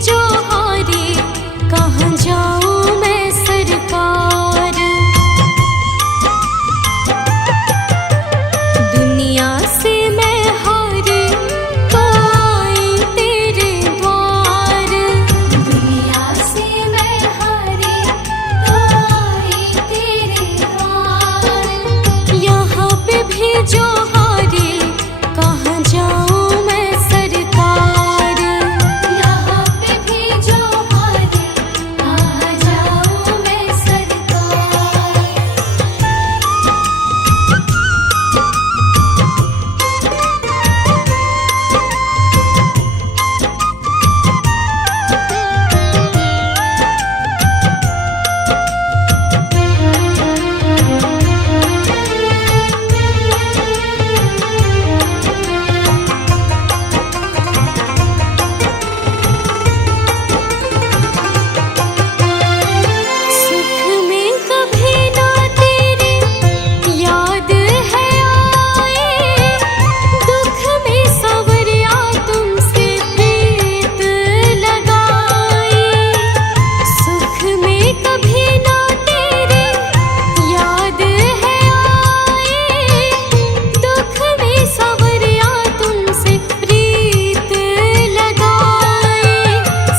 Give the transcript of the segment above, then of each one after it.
भेजो हारे, कहाँ जाऊँ मैं सरकार। दुनिया से मैं हारी तो आई तेरे द्वार। दुनिया से मैं हारी तो आई तेरे द्वार। यहाँ पे भेजो हारे, कहाँ जाऊँ मैं सरकार। यहाँ पे भेजो हारे, कहाँ जाऊँ मैं सरकार। सुख में कभी ना तेरी याद है आए, दुख में सवरिया तुमसे प्रीत लगाई। सुख में कभी ना तेरी याद है आए, दुख में सवरिया तुमसे प्रीत लगाई।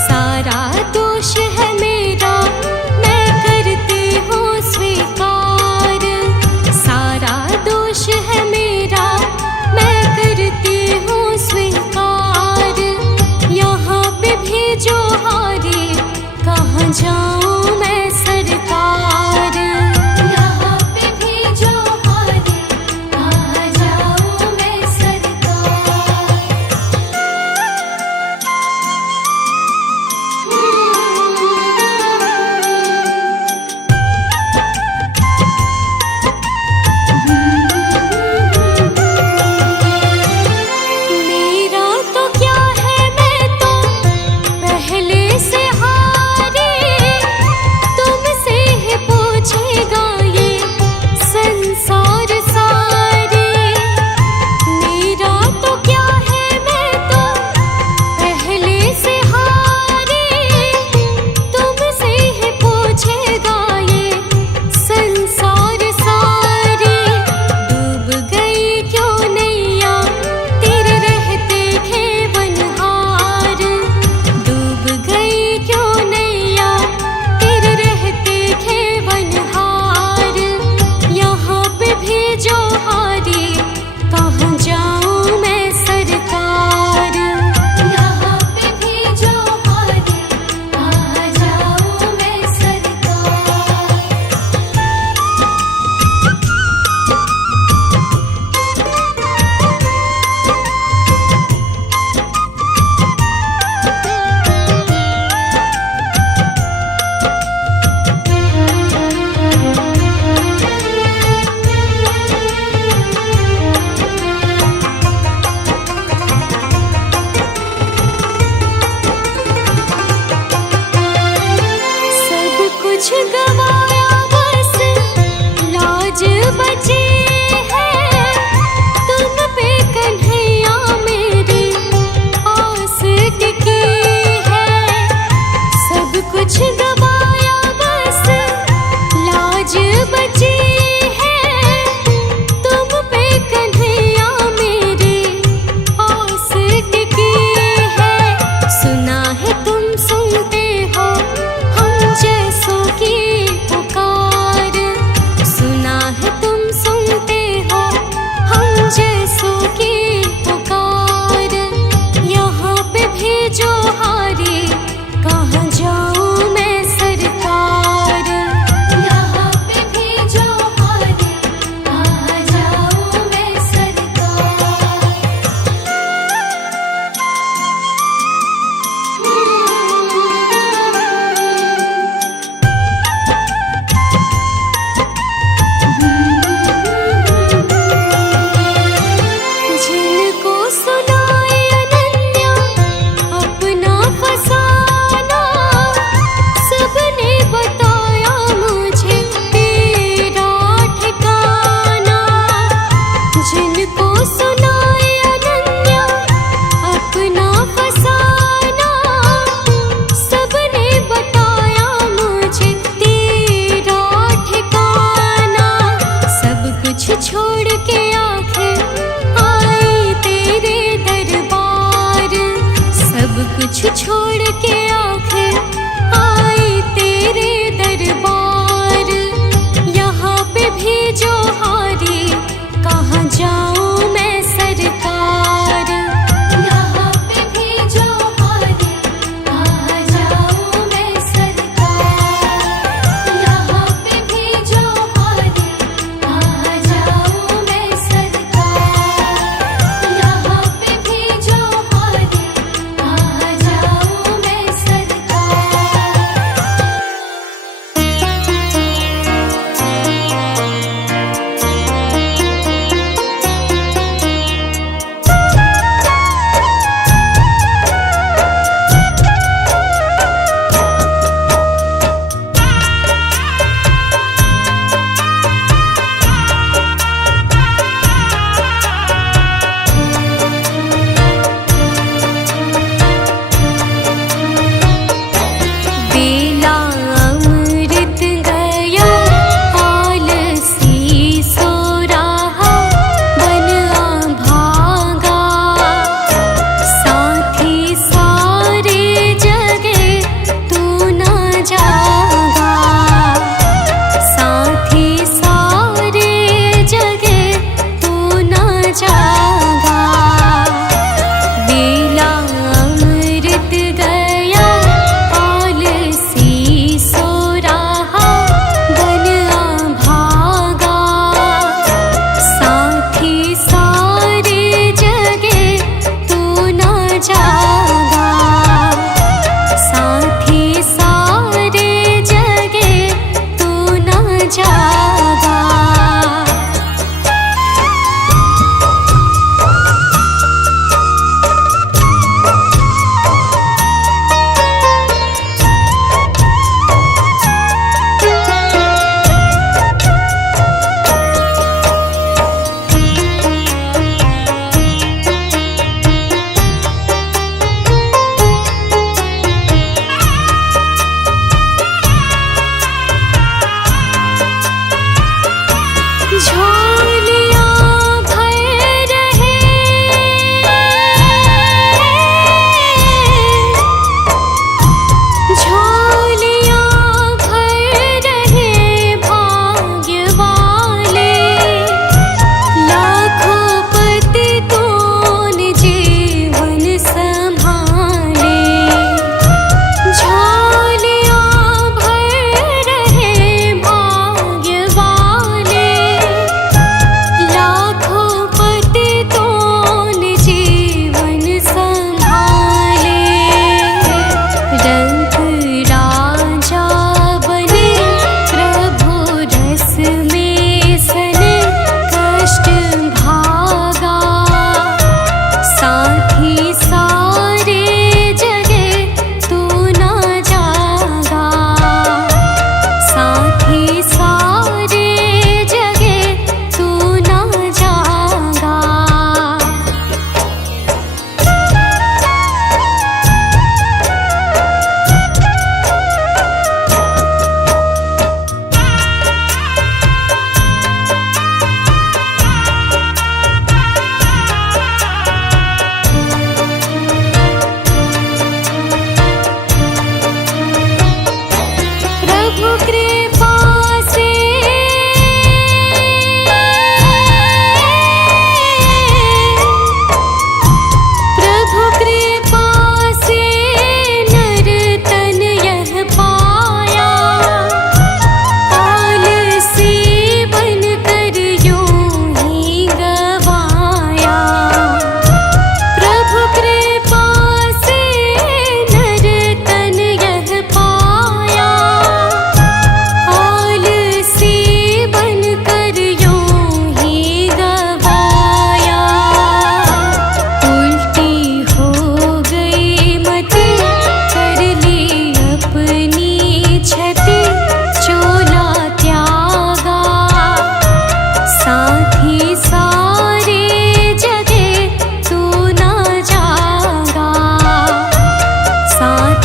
सारा दोष है मेरा, मैं करती हूँ स्वीकार। सारा दोष है मेरा, मैं करती हूँ स्वीकार। यहाँ पे भेजो हारे, कहाँ जाऊँ मैं सरकार। यहाँ पे भेजो हारे, कहाँ जाऊँ मैं सरकार। मेरा तो क्या है, मैं तो पहले से हारी।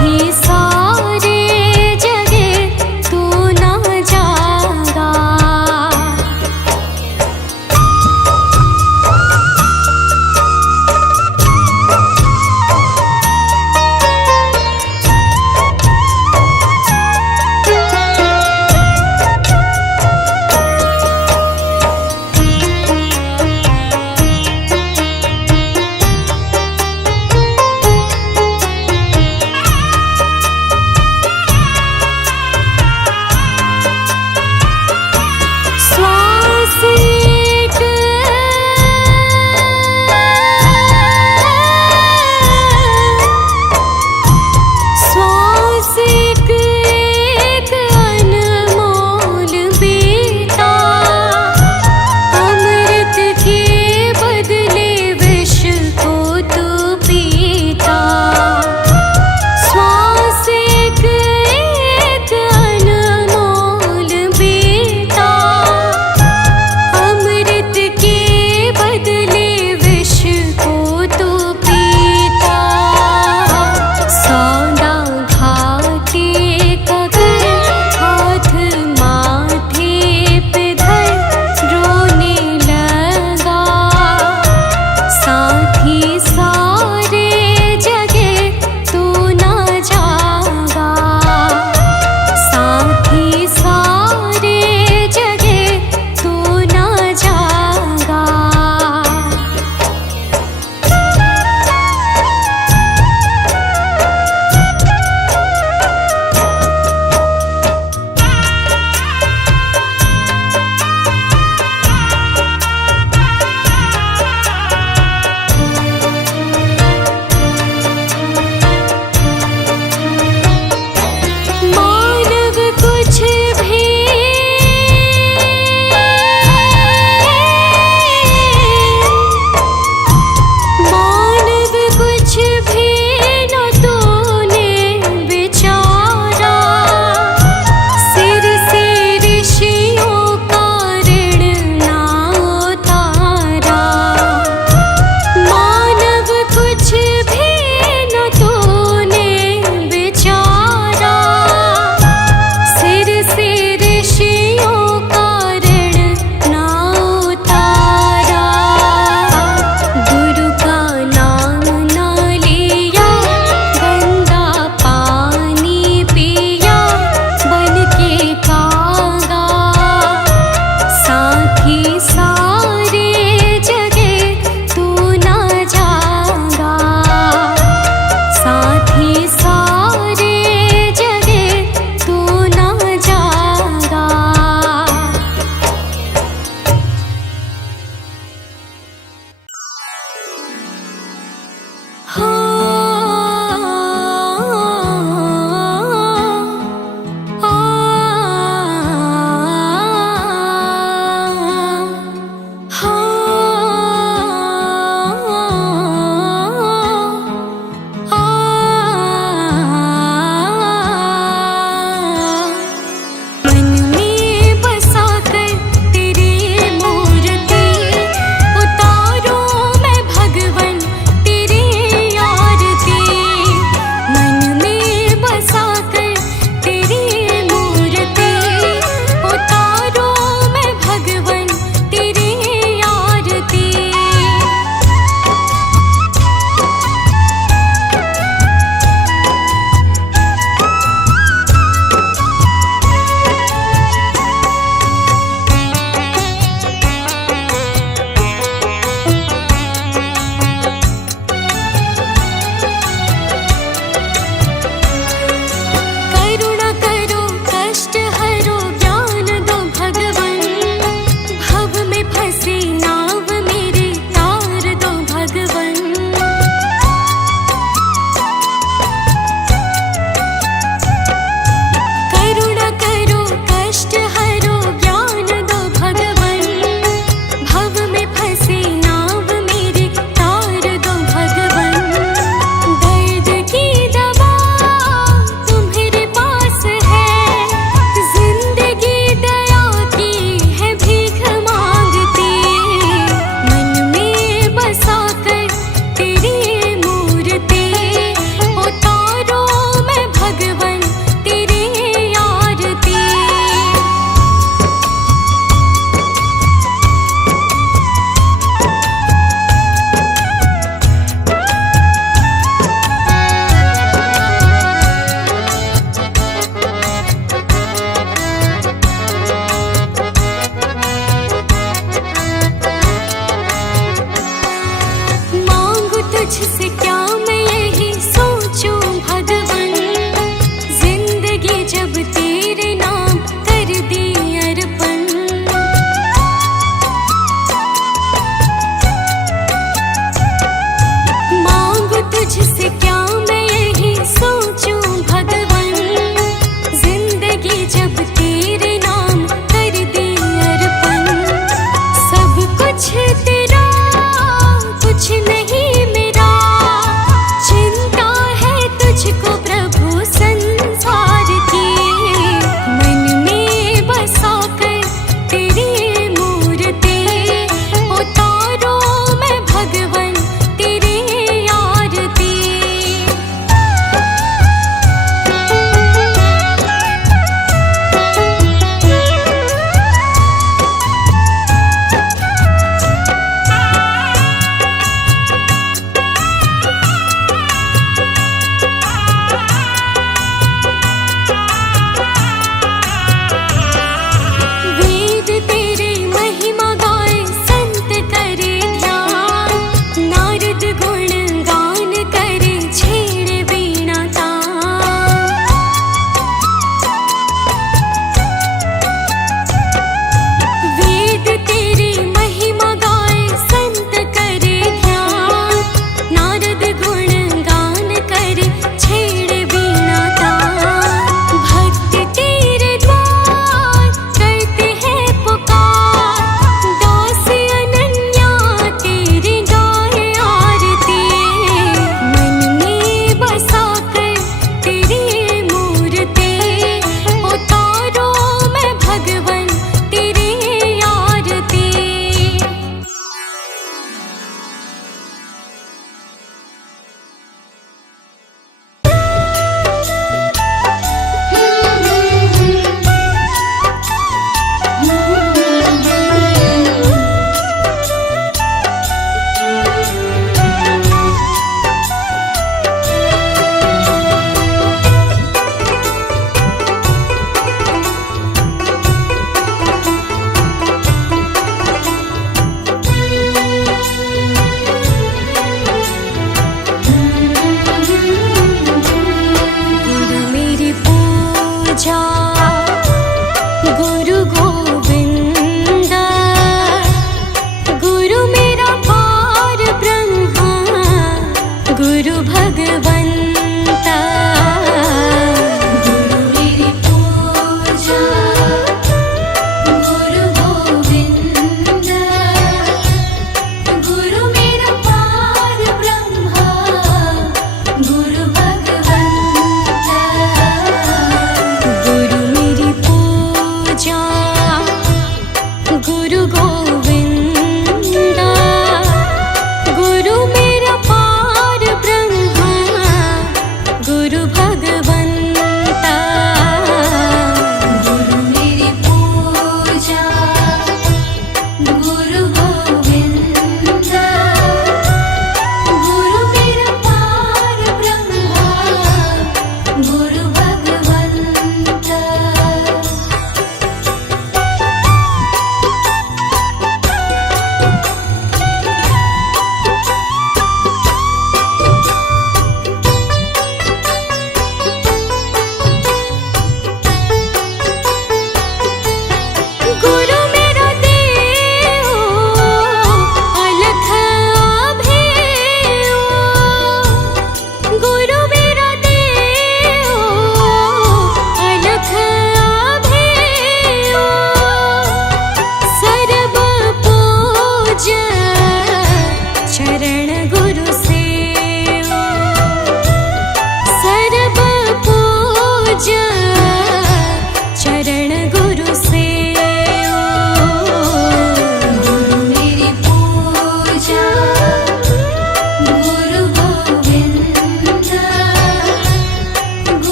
ही सारे जगे तू ना जागा।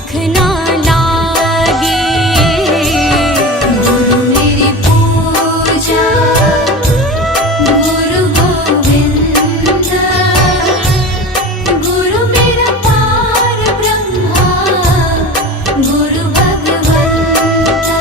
दुख ना लागे। गुरु मेरी पूजा गुरु गोविंद, गुरु मेरा पार ब्रह्मा गुरु भगवंता।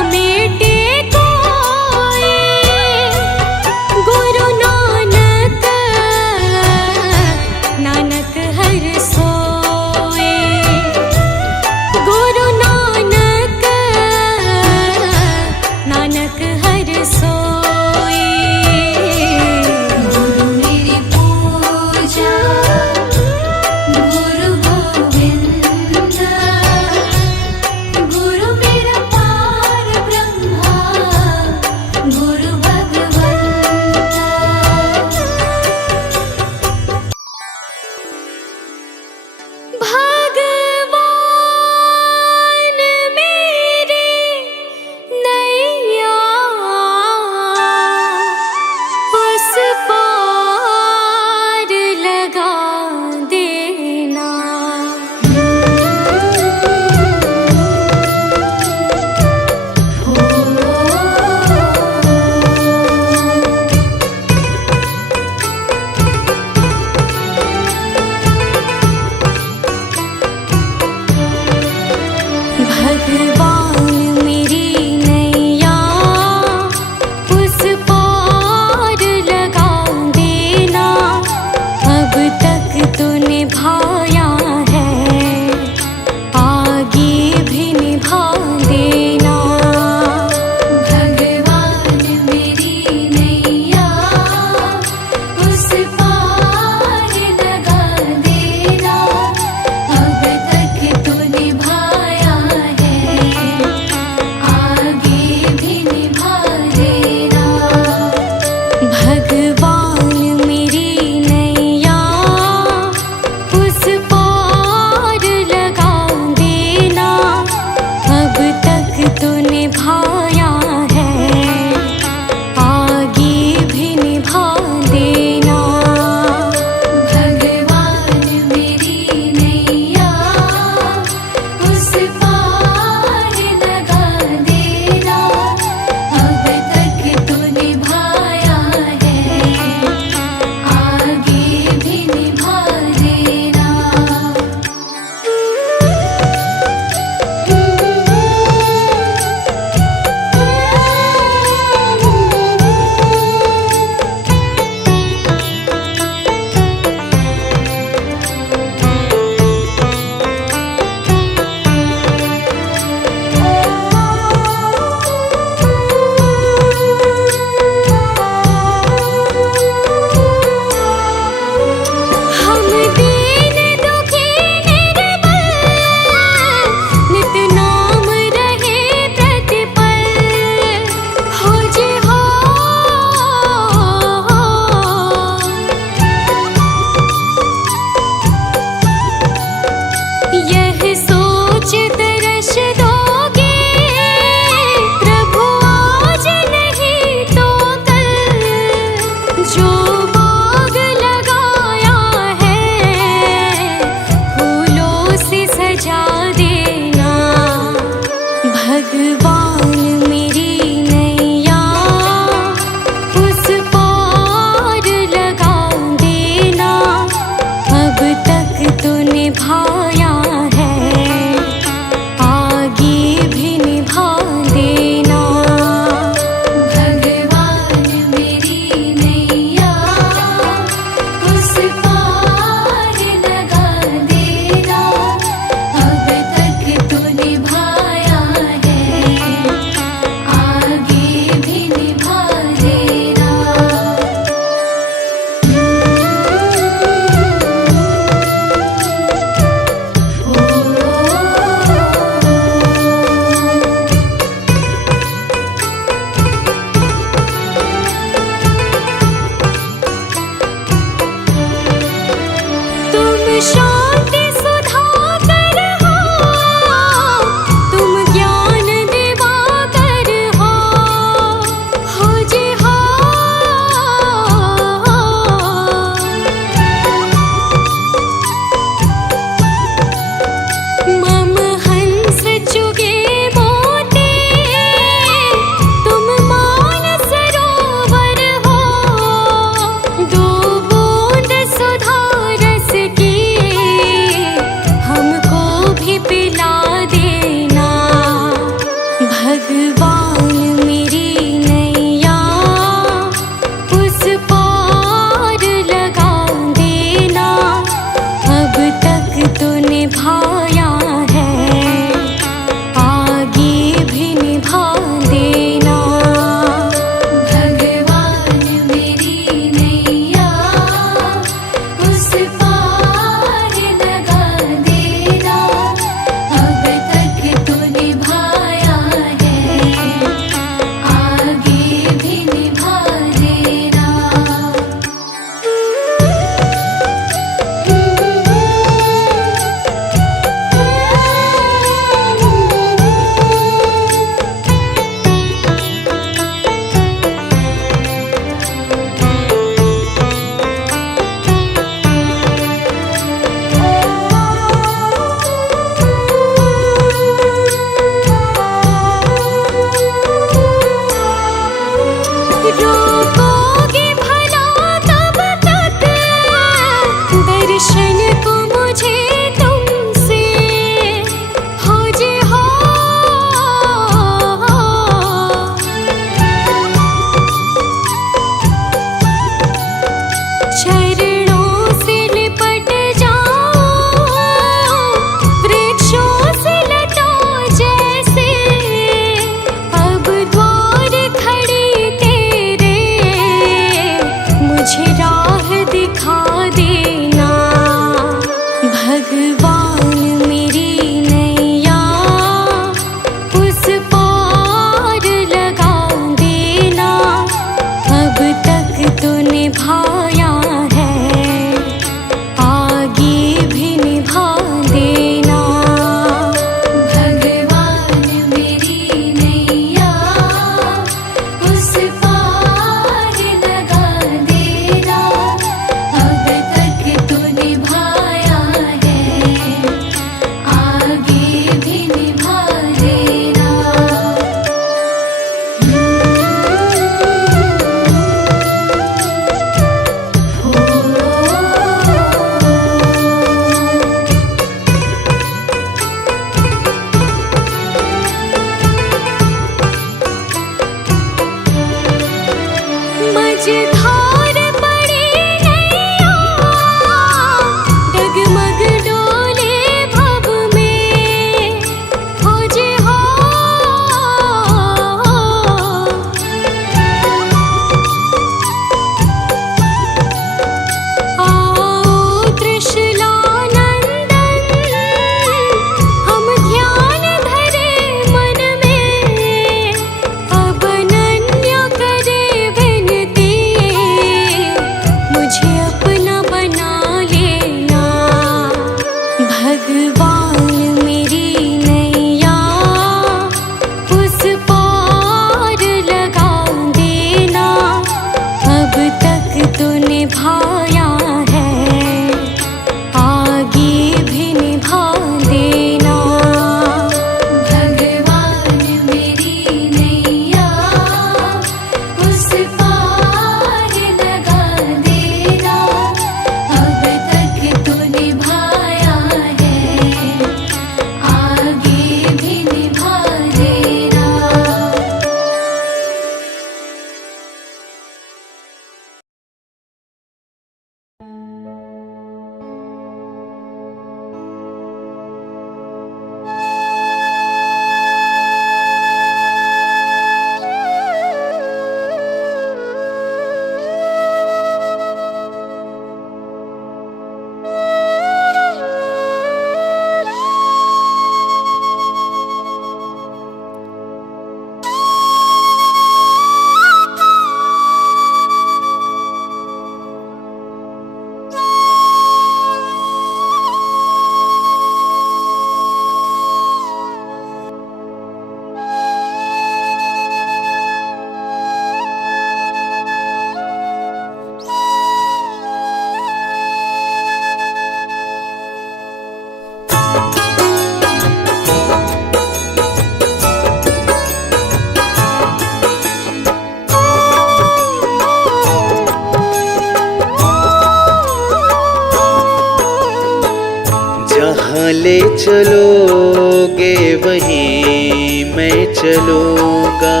जहाँ ले चलोगे वहीं मैं चलूँगा।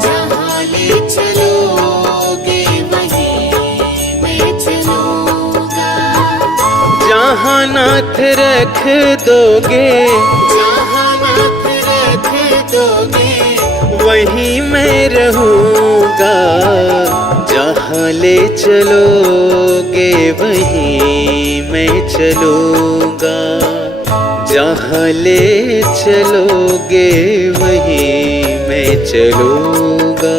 जहाँ ले चलोगे वहीं मैं चलूँगा। जहाँ नाथ रख दोगे, जहाँ नाथ रख दोगे वहीं मैं रहूँगा। जहाँ ले चलोगे वहीं मैं चलूँगा। जहाँ ले चलोगे वहीं मैं चलूँगा।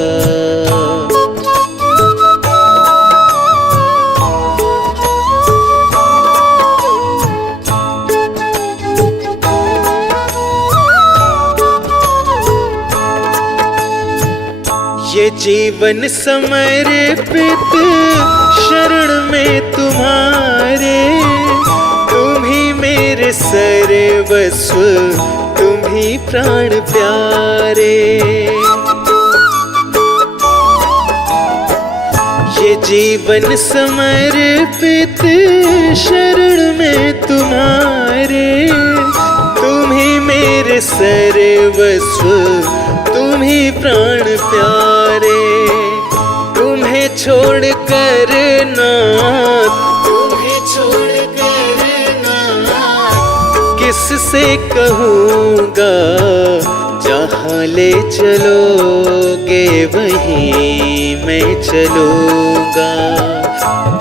ये जीवन समर्पित शरण में तुम्हारे, तुम ही मेरे सर्वस्व, तुम ही प्राण प्यारे। ये जीवन समर्पित शरण में तुम्हारे, तुम ही मेरे सर्वस्व, तुम ही प्राण प्यारे। तुम्हें छोड़ कर नाथ, तुम्हें छोड़ कर नाथ किससे कहूँगा। जहाँ ले चलोगे वहीं मैं चलूँगा।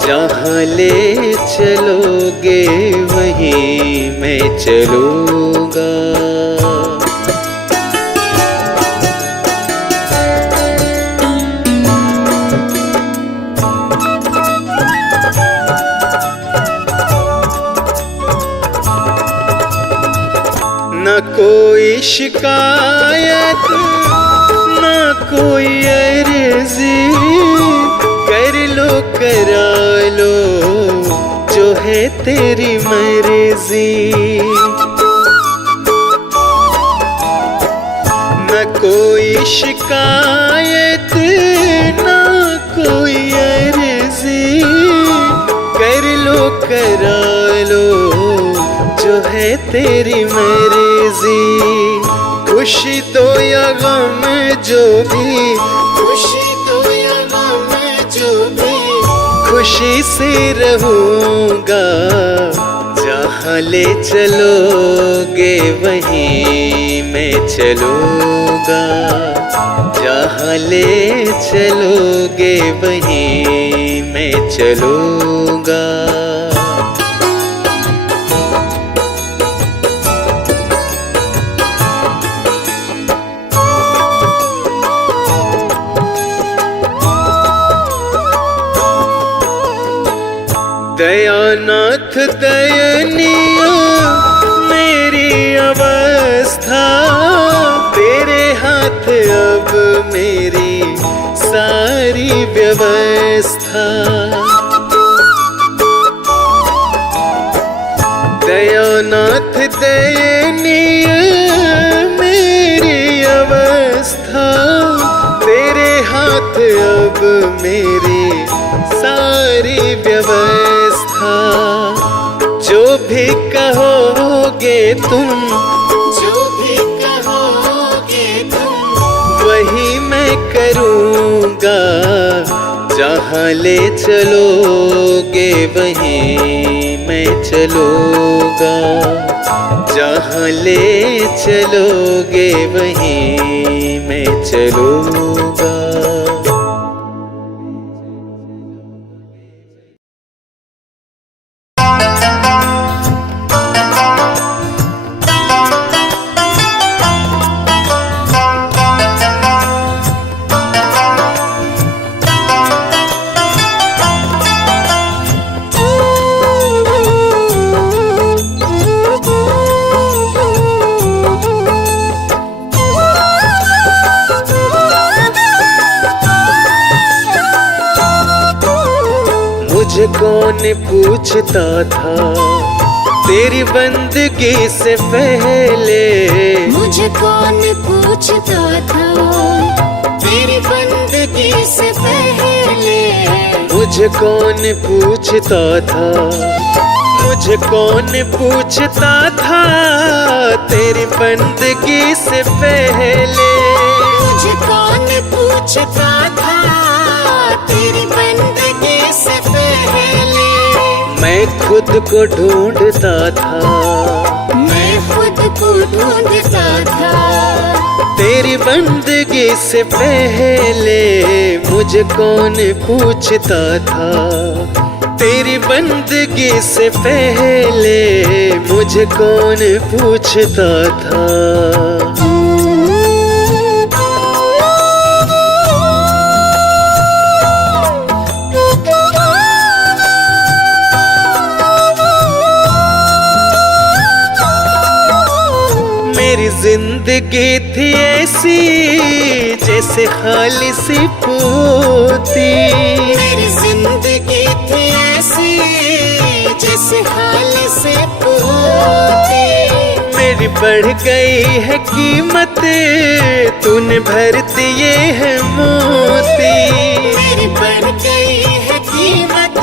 जहाँ ले चलोगे वहीं मैं चलूँगा। न कोई शिकायत, न कोई अर्जी, कर लो करा लो जो है तेरी मर्जी। न कोई शिकायत, न कोई अर्जी, कर लो करा लो जो है तेरी मर्जी। खुशी दो या गम जो भी, खुशी दो या गम जो भी, खुशी से रहूँगा। जहाँ ले चलोगे वहीं मैं चलूँगा। जहाँ ले चलोगे वहीं मैं चलूँगा। दयानाथ दयनीय मेरी अवस्था, तेरे हाथ अब मेरी सारी व्यवस्था। दयानाथ दयनीय मेरी अवस्था, तेरे हाथ अब मेरी सारी व्यवस्था। जो भी कहोगे तुम, जो भी कहोगे तुम, वही मैं करूँगा। जहाँ ले चलोगे वहीं मैं चलूँगा। जहाँ ले चलोगे वहीं मैं चलूँगा। मुझे कौन पूछता था तेरी बंदगी से पहले, मुझे कौन पूछता था तेरी बंदगी से पहले। मुझे कौन पूछता था, मुझ मुझे कौन पूछता था तेरी बंदगी से पहले। मुझे कौन पूछता था तेरी बंदगी से पहले। मैं खुद को ढूंढता था, मैं खुद को ढूंढता था। तेरी बंदगी से पहले मुझे कौन पूछता था। तेरी बंदगी से पहले मुझे कौन पूछता था। मेरी जिंदगी थी ऐसी जैसे खालिसी पोती। मेरी जिंदगी थी ऐसी जैसे खालिसी पोती। मेरी बढ़ गई है कीमत, तूने भर दिए है मोती। मेरी बढ़ गई है कीमत,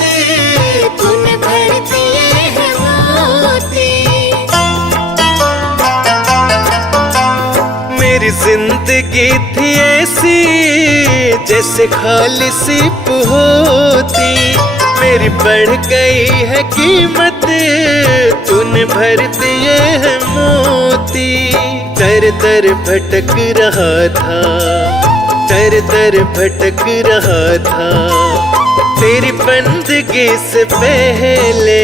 तूने भर दिए है मोती। मेरी जिंदगी थी ऐसी जैसे खालिसी पोती। मेरी बढ़ गई है कीमत, तूने भर दिए है मोती। दर दर भटक रहा था, दर दर भटक रहा था। तेरी बंदगी से पहले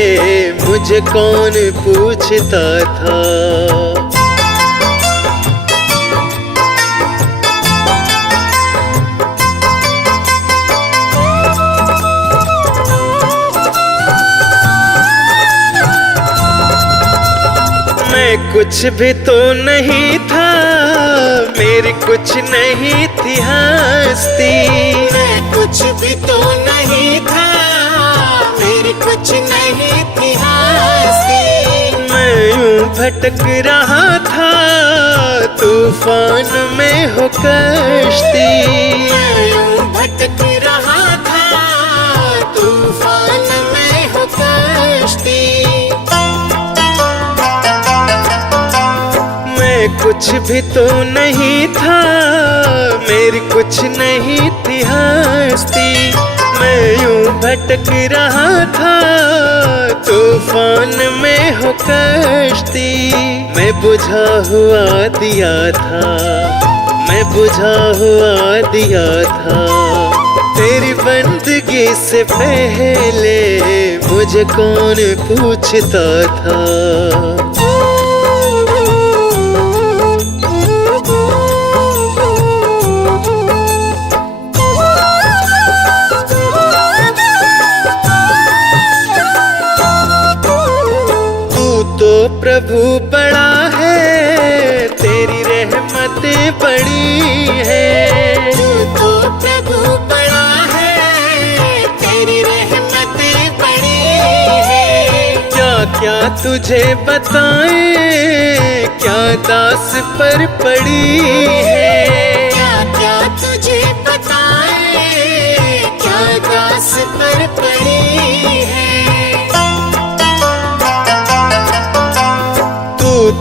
मुझे कौन पूछता था। मैं कुछ भी तो नहीं था, मेरी कुछ नहीं थी हस्ती। मैं कुछ भी तो नहीं था, मेरी कुछ नहीं थी हस्ती। मैं यूं भटक रहा था तूफान में हो कश्ती। मैं यूं भटक रहा था तूफान में हो कश्ती। मैं कुछ भी तो नहीं था, मेरी कुछ नहीं थी हस्ती। मैं यूं भटक रहा था तूफान में हो कश्ती। मैं बुझा हुआ दिया था, मैं बुझा हुआ दिया था। तेरी बंदगी से पहले मुझे कौन पूछता था। प्रभु बड़ा है, तेरी रहमतें बड़ी है। तू तो प्रभु बड़ा है, तेरी रहमतें बड़ी है। क्या क्या तुझे बताएं, क्या दास पर पड़ी है। क्या क्या तुझे बताएं, क्या दास पर पड़ी है।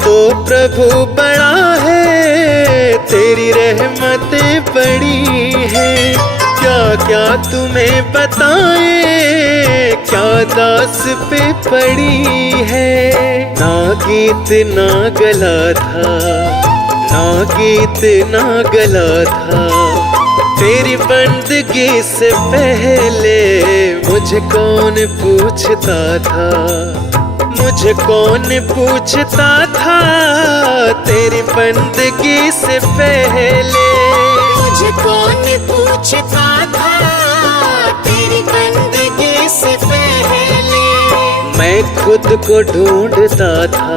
तो प्रभु बड़ा है, तेरी रहमतें बड़ी है। क्या क्या तुम्हें बताएं, क्या दास पे पड़ी है। ना गीत ना गला था, ना गीत ना गला था। तेरी बंदगी से पहले मुझे कौन पूछता था। मुझे कौन पूछता था तेरी बंदगी से पहले। मुझे कौन पूछता था तेरी बंदगी से पहले। मैं खुद को ढूंढता था,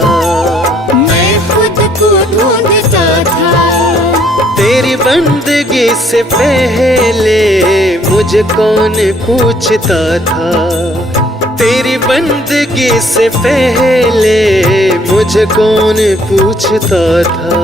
मैं खुद को ढूंढता था। तेरी बंदगी से पहले मुझे कौन पूछता था। तेरी बंदगी से पहले मुझे कौन पूछता था।